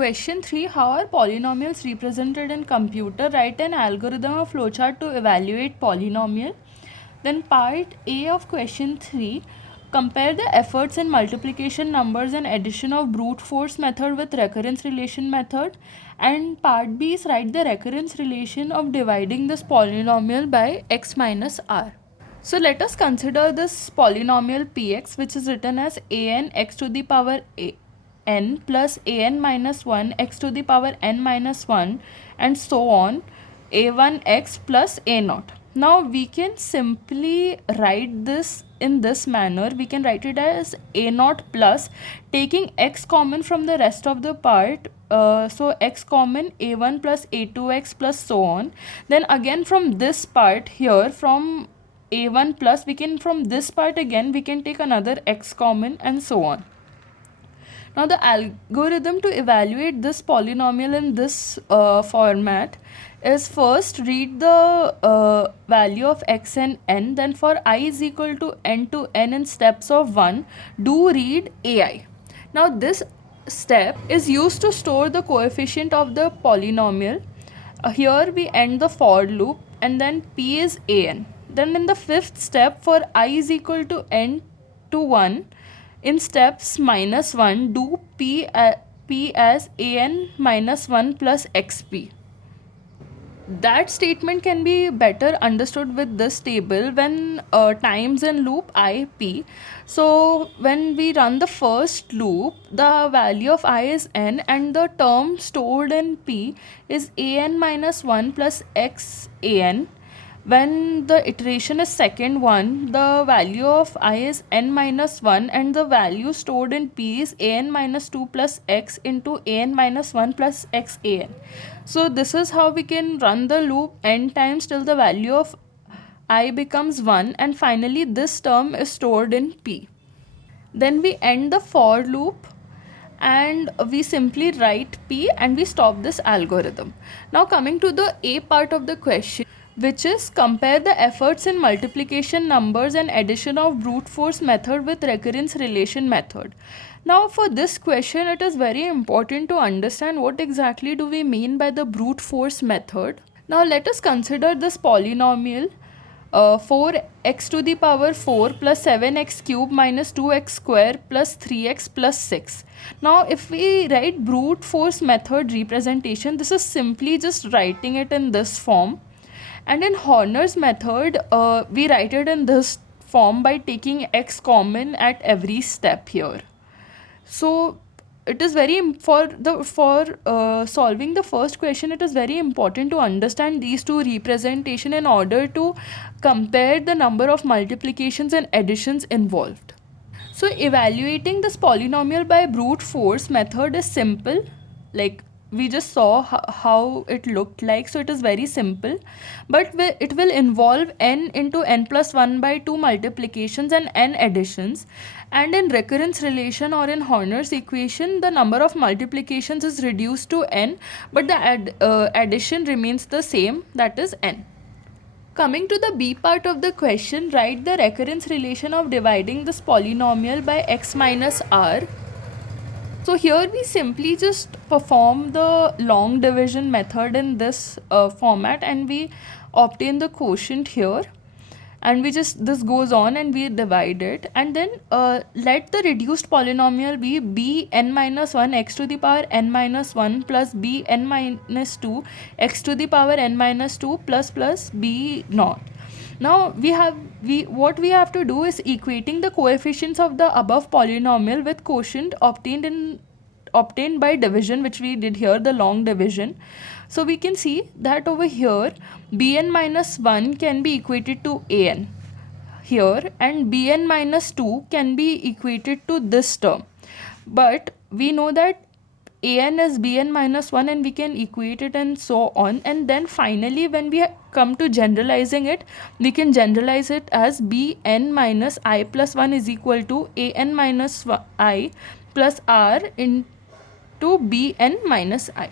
Question 3. How are polynomials represented in computer? Write an algorithm or flowchart to evaluate polynomial. Then part A of question 3. Compare the efforts in multiplication numbers and addition of brute force method with recurrence relation method. And part B is write the recurrence relation of dividing this polynomial by x minus r. So let us consider this polynomial px, which is written as an x to the power n plus an minus 1 x to the power n minus 1 and so on, a1x plus a0. Now we can simply write this in this manner. We can write it as a0 plus, taking x common from the rest of the part. So x common, a1 plus a2x plus so on. Then again from this part here, from a1 plus, we can from this part again we can take another x common and so on. Now the algorithm to evaluate this polynomial in this format is first read the value of x and n, then for I is equal to n in steps of 1, do read ai. Now this step is used to store the coefficient of the polynomial. Here we end the for loop and then p is an. Then in the fifth step, for I is equal to n to 1, in steps minus 1, do p as an minus 1 plus xp. That statement can be better understood with this table when times in loop ip. So when we run the first loop, the value of I is n and the term stored in p is an minus 1 plus x an. When the iteration is second one, the value of I is n minus 1 and the value stored in p is an minus 2 plus x into an minus 1 plus x an. So this is how we can run the loop n times till the value of I becomes 1 and finally this term is stored in p. Then we end the for loop and we simply write p and we stop this algorithm. Now coming to the A part of the question, which is compare the efforts in multiplication numbers and addition of brute force method with recurrence relation method. Now for this question, it is very important to understand what exactly do we mean by the brute force method. Now let us consider this polynomial 4x to the power 4 plus 7x cube minus 2x square plus 3x plus 6. Now if we write brute force method representation, this is simply just writing it in this form. And in Horner's method, we write it in this form by taking x common at every step here. So it is very for solving the first question, it is very important to understand these two representation in order to compare the number of multiplications and additions involved. So evaluating this polynomial by brute force method is simple. Like we just saw how it looked like, so it is very simple, but it will involve n into n plus 1 by 2 multiplications and n additions. And in recurrence relation or in Horner's equation, the number of multiplications is reduced to n, but the addition remains the same, that is n. Coming to the B part of the question, write the recurrence relation of dividing this polynomial by x minus r. So here we simply just perform the long division method in this format and we obtain the quotient here, and we just, this goes on and we divide it, and then let the reduced polynomial be b n minus 1 x to the power n minus 1 plus b n minus 2 x to the power n minus 2 plus b naught. Now what we have to do is equating the coefficients of the above polynomial with quotient obtained by division, which we did here, the long division. So we can see that over here bn minus 1 can be equated to an here, and bn minus 2 can be equated to this term. But we know that an is bn minus 1 and we can equate it and so on. And then finally when we come to generalizing it, we can generalize it as bn minus I plus 1 is equal to an minus I plus r into bn minus I.